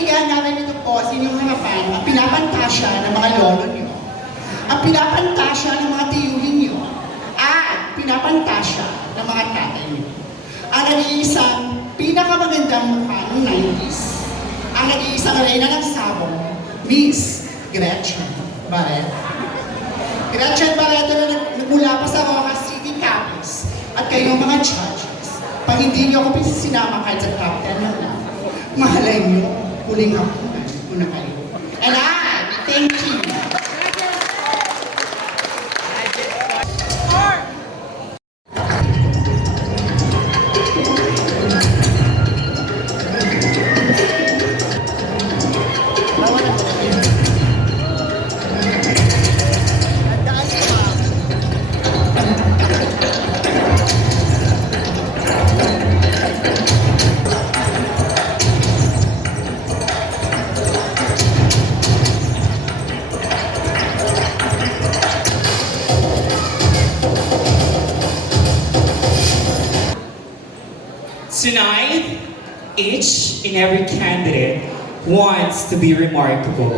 kaibigan, namin ito po sa inyong harapan ang pinapantasya ng mga lolo nyo, ang pinapantasya ng mga tiyuhin nyo, at pinapantasya ng mga tatay nyo. Ang nag-iisang pinakamagandang mukha ng 90s, ang nag-iisang reyna ng sabong, Miss Gretchen Barreto. Gretchen Barreto na nagmula pa sa Rojas City Capiz at kayong mga judges. Pag hindi niyo ako sinama kahit sa top 10 na lang, mahalay niyo, huling hapunan ko na kayo. And I thank you. Tonight, each and every candidate wants to be remarkable.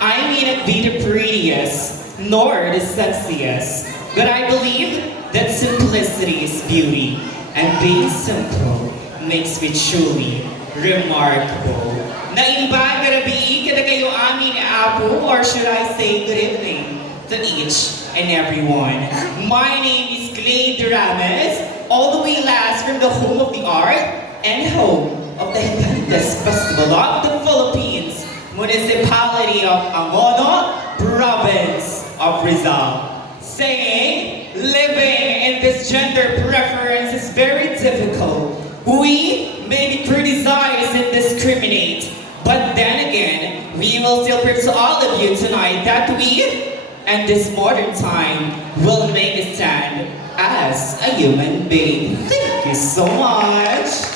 I may not be the prettiest, nor the sexiest, but I believe that simplicity is beauty, and being simple makes me truly remarkable. Naimbag garabi kada kayo amin Apo, or should I say good evening to each and everyone. My name is Glade Ramirez, all the way last from the home of the art and home of the Higantes Festival of the Philippines, Municipality of Angono, Province of Rizal. Saying, living in this gender preference is very difficult. We may be criticized and discriminate, but then again, we will still prove to all of you tonight that we, and this modern time, will make a stand as a human being. Thank you so much.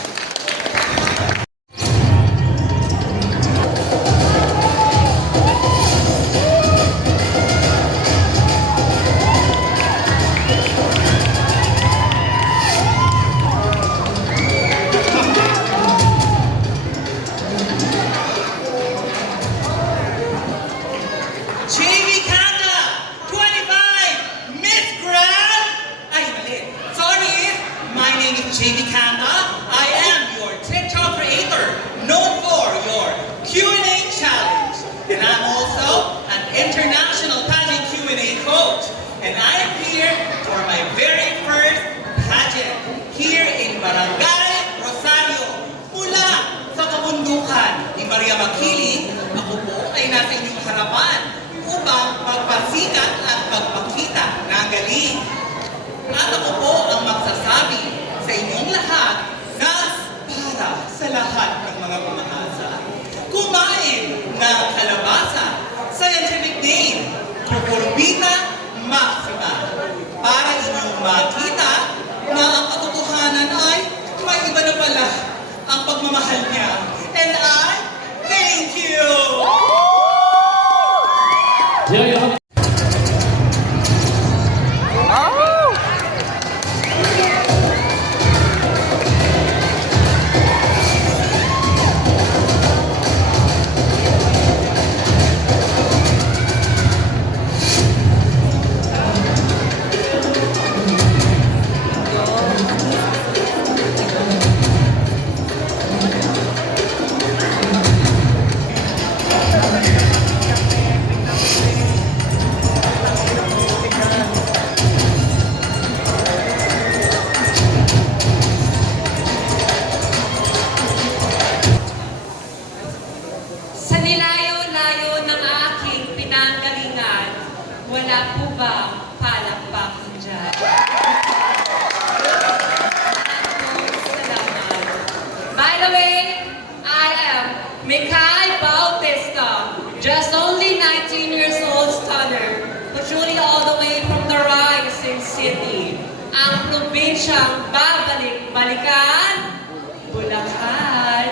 JV Kanda, I am your TikTok creator, known for your Q&A challenge. And I'm also an international pageant Q&A coach. And I am here for my very first pageant here in Barangay Rosario, mula sa kabundukan ni Maria Makili. Ako po ay nasa inyong harapan upang magpasikat at magpakita ng galing. At ako po ang magsasabi sa inyong lahat na para sa lahat ng mga pumahasa. Kumain ng kalabasa, scientific name, Cucurbita maxima, para inyong makita na ang katotohanan ay may iba na pala ang pagmamahal niya. And I thank you! Wala po ba palakpakan dyan? Salamat. By the way, I am Mikay Bautista, just only 19 years old stunner, patrolling all the way from the rising city. Ang probinsyang babalik-balikan, Bulacan.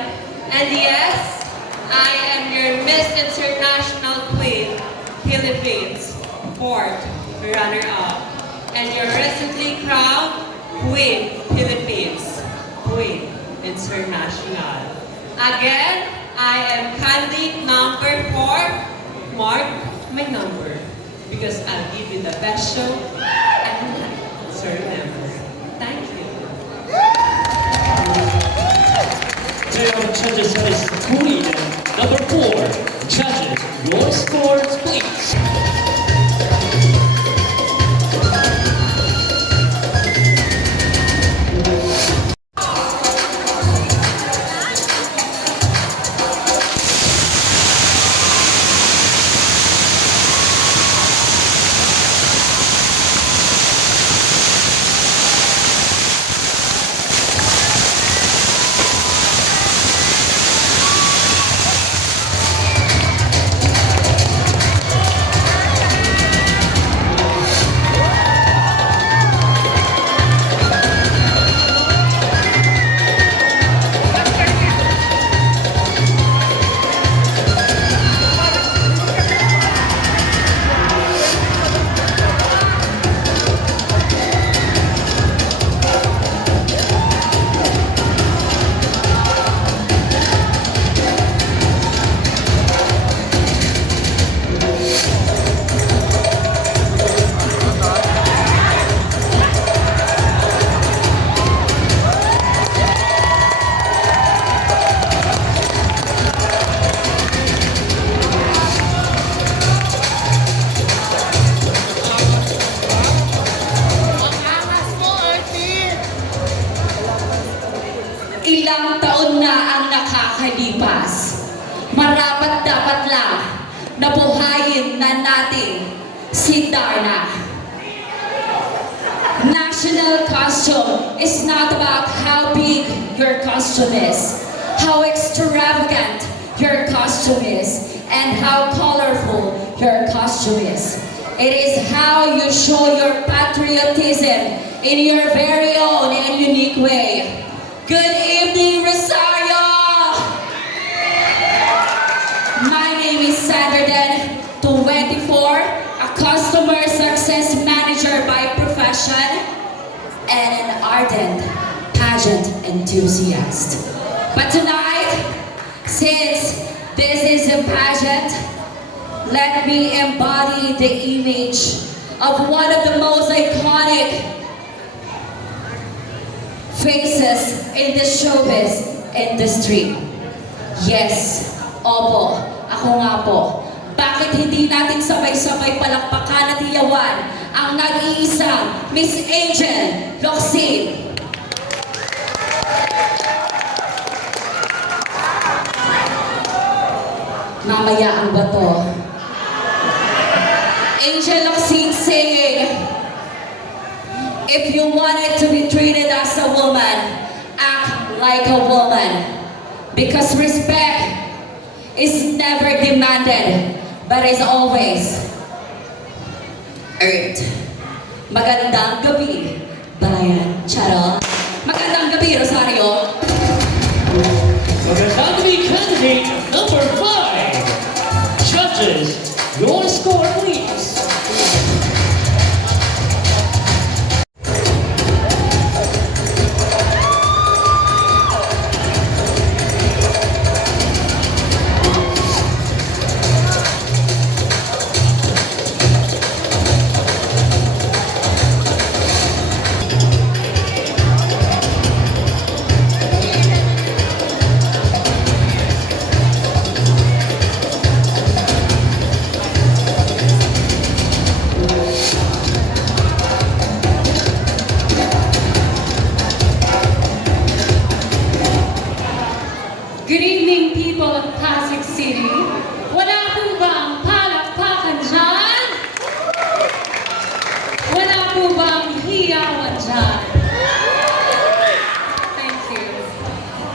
And yes, I am your Miss International Queen, Philippines. Fourth runner-up, and your recently crowned Queen Philippines, Queen International. Again, I am candidate number 4. Mark my number because I'll give you the best show and so remember. Thank you. Today judges is Queen number 4. Judges, your scores, please. Ilang taon na ang nakakalipas. Marapat dapat lang na buhayin na natin si Darna. National costume is not about how big your costume is, how extravagant your costume is, and how colorful your costume is. It is how you show your patriotism in your very own and unique way. Good evening, Rosario! My name is Sandra Den, 24, a customer success manager by profession and an ardent pageant enthusiast. But tonight, since this is a pageant, let me embody the image of one of the most iconic faces in the showbiz industry. Yes, opo, ako nga po. Bakit hindi natin sabay-sabay palakpakan at iyawan ang nag-iisang Miss Angel Locsin? Mamaya ang bato. Angel Locsin singing, if you wanted to be treated as a woman, act like a woman. Because respect is never demanded, but is always earned. Magandang gabi, bayan. Charot. Magandang gabi, Rosario. Magandang gabi, candidate number 5. Judges, your score, please. Good evening, people of Pasig City. Wala po ba ang palakpakan dyan? Wala po ba ang hiyawan dyan? Thank you.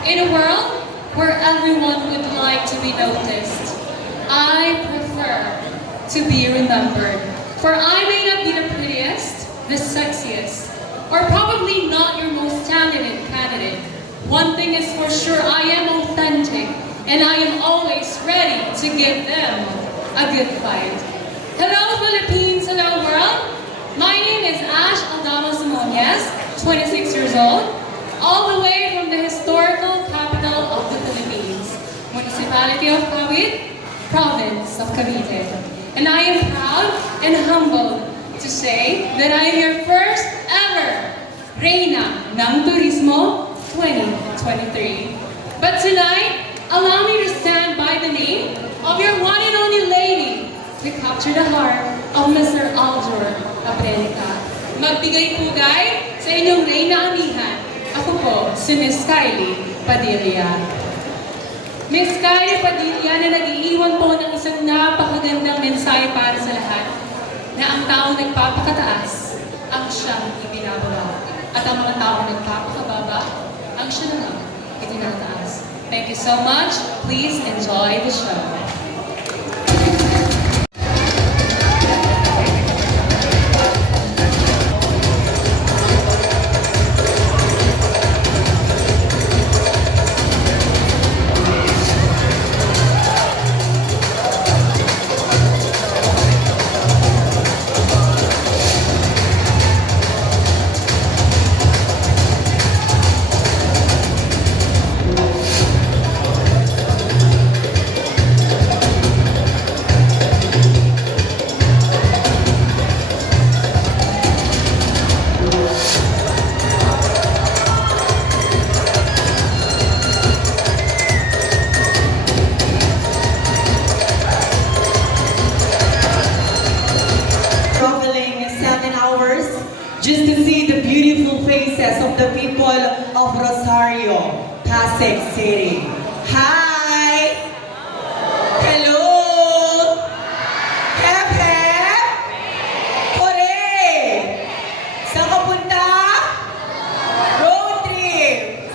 In a world where everyone would like to be noticed, I prefer to be remembered. For I may not be the prettiest, the sexiest, or probably not your most talented candidate. One thing is for sure, I am authentic, and I am always ready to give them a good fight. Hello Philippines, hello world. My name is Ash Aldama Simonias, 26 years old, all the way from the historical capital of the Philippines, Municipio Municipality of Kawit, Province of Cavite. And I am proud and humbled to say that I am your first ever Reina ng Turismo 2023. But tonight, allow me to stand by the name of your one and only lady to capture the heart of Mr. Aljur Abrenica. Magbigay pugay sa inyong Reyna Amihan. Ako po, si Miss Kylie Padilla. Miss Kylie Padilla na nag-iiwan po ng isang napakagandang mensahe para sa lahat na ang taong nagpapakataas ang siyang ibinababa at ang mga taong nagpapakababa ang siya na lang itinataas. Thank you so much. Please enjoy the show. Traveling 7 hours just to see the beautiful faces of the people of Rosario, Pasig City. Hi! Hello! Hep hep! Hooray! Saan ka punta? Road trip!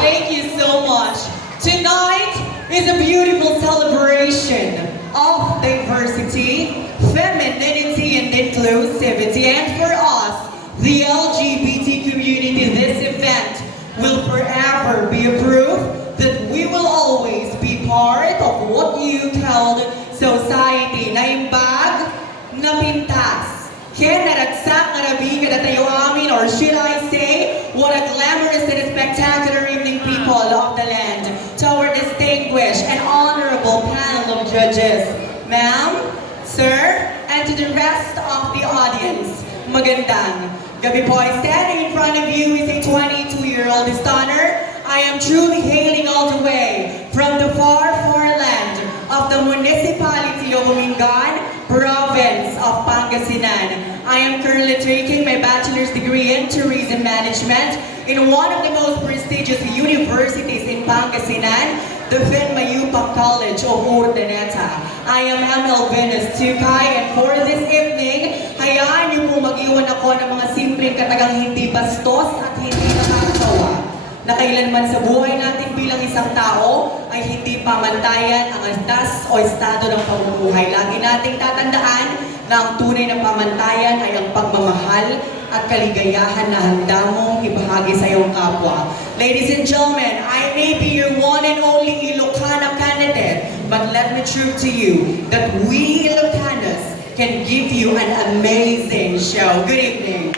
Thank you so much. Tonight is a beautiful celebration of diversity, femininity, and inclusivity. And for us, the LGBT community, this event will forever be a proof that we will always be part of what you called society. Na imbag na pintas. Kaya naragsak na rabi kada tayo amin, or should I say, what a glamorous and spectacular evening, people of the land. To our distinguished and honorable panel of judges, ma'am, sir, and to the rest of the audience, magandang gabi po. Standing in front of you is a 22-year-old stunner. I am truly hailing all the way from the far, far land of the Municipality of Umingan, Province of Pangasinan. I am currently taking my bachelor's degree in tourism management in one of the most prestigious universities in Pangasinan, the Finmayupak College of Urdaneta. I am ML Venus Tukay, and for this evening, hayaan niyo po mag-iwan ako ng mga simpleng katagang hindi bastos at hindi nakakatawa, na kailanman sa buhay natin bilang isang tao ay hindi pamantayan ang antas o estado ng pamumuhay. Lagi nating tatandaan na ang tunay na pamantayan ay ang pagmamahal at kaligayahan na handa mong ibahagi sa iyong kapwa. Ladies and gentlemen, I may be your one and only Ilocana candidate, but let me prove to you that we Ilocanos can give you an amazing show. Good evening.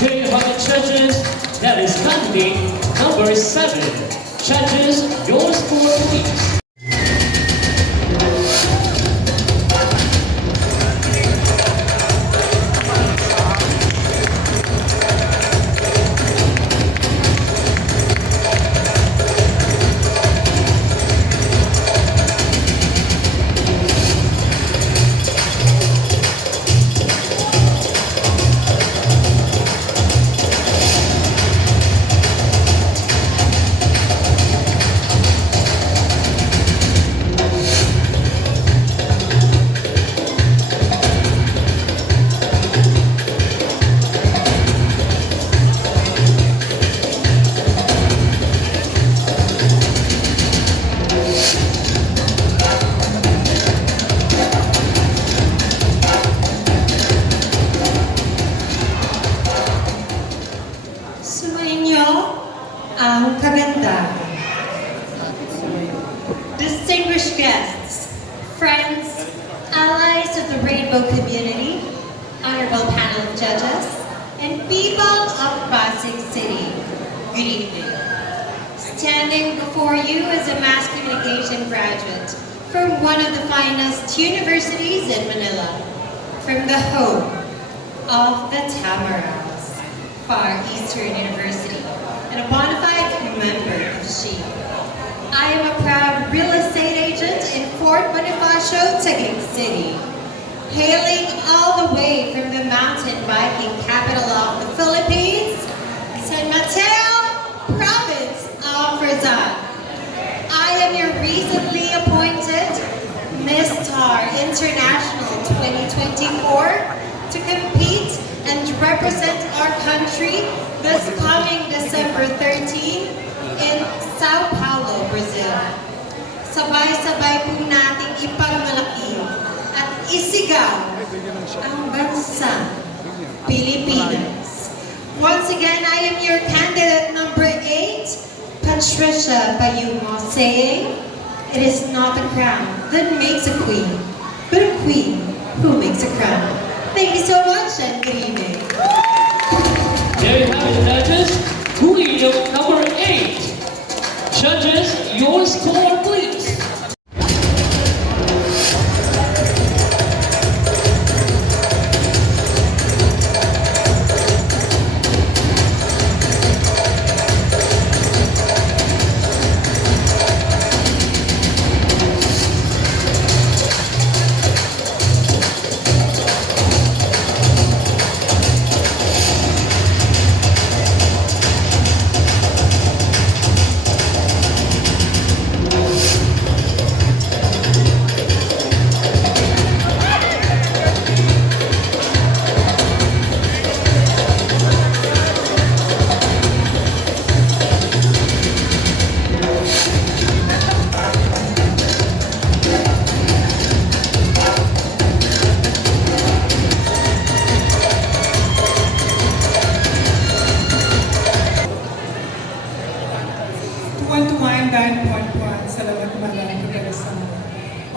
Here you have the judges. That is candidate number 7. Judges, your score please. ang kagandahan. Distinguished guests, friends, allies of the rainbow community, honorable panel of judges, and people of Pasig City, good evening. Standing before you is a mass communication graduate from one of the finest universities in Manila, from the home of the Tamaraos, Far Eastern University, and a bona fide member of SHE. I am a proud real estate agent in Fort Bonifacio, Taguig City, hailing all the way from the mountain biking capital of the Philippines, San Mateo, province of Rizal. I am your recently appointed Miss TAR International 2024 to compete and represent our country this coming December 13 in Sao Paulo, Brazil. Sabay-sabay po nating ipagmalaki at isigaw ang bansang Pilipinas. Once again, I am your candidate number 8, Patricia Bayumo, saying, "It is not a crown that makes a queen, but a queen who makes a crown." Thank you so much and good evening. There you have it, judges. Queen number 8. Judges, your score, please.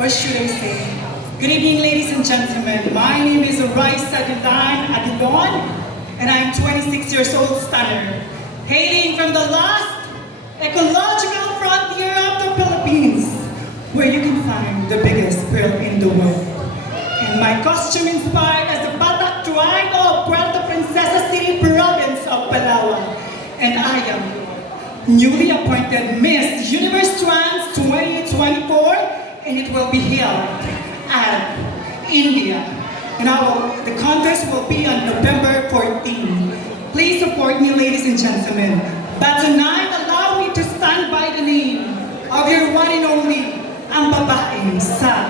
Or should I say, good evening, ladies and gentlemen. My name is Raisa Dilan Adilon, and I'm 26 years old stunner, hailing from the last ecological frontier of the Philippines, where you can find the biggest pearl in the world. And my costume inspired as the Batak Triangle of Puerto Princesa City, province of Palawan. And I am newly appointed Miss Universe Trans 2024, and it will be held at India. And the contest will be on November 14. Please support me, ladies and gentlemen. But tonight, allow me to stand by the name of your one and only, ang babaeng sa.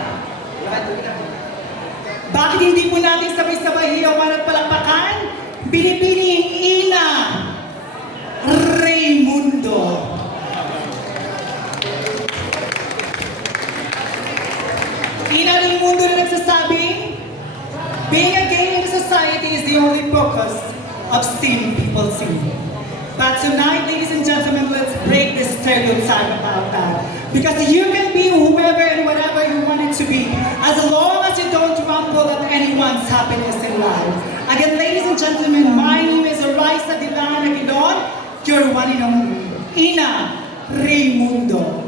Bakit hindi po natin sabay-sabay hiyawan at palakpakan? Binibining Ina Raymundo. Ina Raymundo na nagsasabing, being a gay in society is the only focus of seeing people see. But tonight, ladies and gentlemen, let's break the stereotype about that. Because you can be whoever and whatever you want it to be, as long as you don't trample on anyone's happiness in life. Again, ladies and gentlemen, my name is Raisa Dilan Aguilon, your one and only Ina Raymundo.